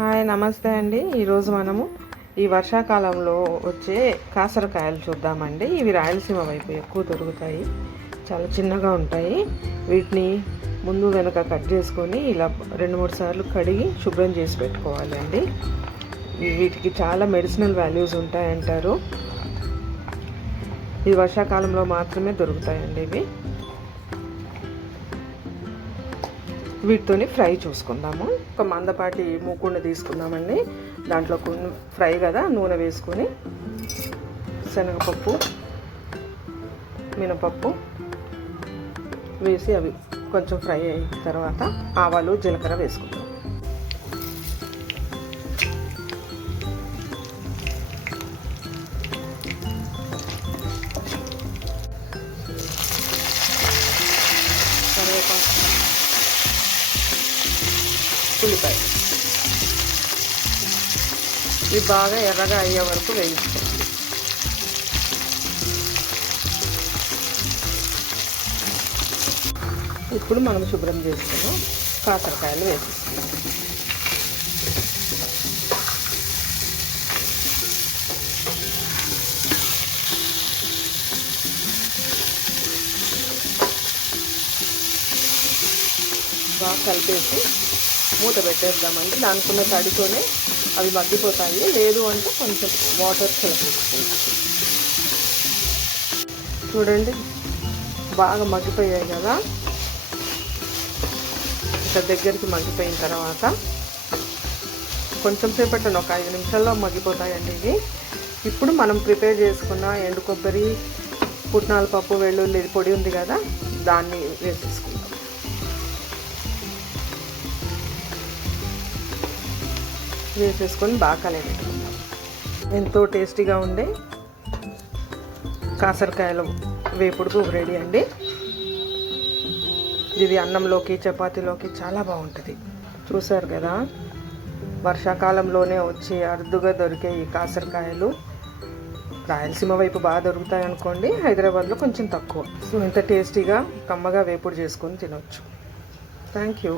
Hi నమస్తే అండి. ఈరోజు మనము ఈ వర్షాకాలంలో వచ్చే కాసరకాయలు చూద్దామండి. ఇవి రాయలసీమ వైపు ఎక్కువ దొరుకుతాయి. చాలా చిన్నగా ఉంటాయి. వీటిని ముందు వెనక కట్ చేసుకొని ఇలా 2-3 సార్లు కడిగి శుభ్రం చేసి పెట్టుకోవాలి అండి. వీటికి చాలా మెడిసినల్ వాల్యూస్ ఉంటాయంటారు. ఈ వర్షాకాలంలో మాత్రమే దొరుకుతాయండి ఇవి. వీటితోని ఫ్రై చూసుకుందాము. ఒక మందపాటి మూకుండ తీసుకుందామండి. దాంట్లో ఫ్రై కదా నూనె వేసుకొని శనగపప్పు మినపప్పు వేసి అవి కొంచెం ఫ్రై అయిన తర్వాత ఆవాలు జీలకర్ర వేసుకుందాం. కరివేపాకు ఉల్లిపాయ ఇవి బాగా ఎర్రగా అయ్యే వరకు వేయించుకోవాలి. ఇప్పుడు మనం శుభ్రం చేసుకుని కాకరకాయలు వేసేస్తాం. బాగా కలిపేసి మూత పెట్టేద్దామండి. దానికున్న తడితోనే అవి మగ్గిపోతాయి. లేదు అంటే కొంచెం వాటర్ కలిపేసుకోవచ్చు. చూడండి బాగా మగ్గిపోయాయి కదా. ఇంకా దగ్గరికి మగ్గిపోయిన తర్వాత కొంచెం సేపట్లో ఒక 5 నిమిషాల్లో మగ్గిపోతాయండి ఇవి. ఇప్పుడు మనం ప్రిపేర్ చేసుకున్న ఎండు కొబ్బరి పుట్నాల పప్పు వెల్లుల్లి పొడి ఉంది కదా, దాన్ని వేసేసుకుందాం. వేసేసుకొని బాగా కలిపెట్టుకుందాం. ఎంతో టేస్టీగా ఉండే కాసరకాయలు వేపుడుకు రెడీ అండి. ఇది అన్నంలోకి చపాతీలోకి చాలా బాగుంటుంది. చూసారు కదా, వర్షాకాలంలోనే వచ్చి అరుదుగా దొరికే ఈ కాసరకాయలు రాయలసీమ వైపు బాగా దొరుకుతాయి అనుకోండి. హైదరాబాద్లో కొంచెం తక్కువ. సో ఇంత టేస్టీగా కమ్మగా వేపుడు చేసుకొని తినొచ్చు. Thank you.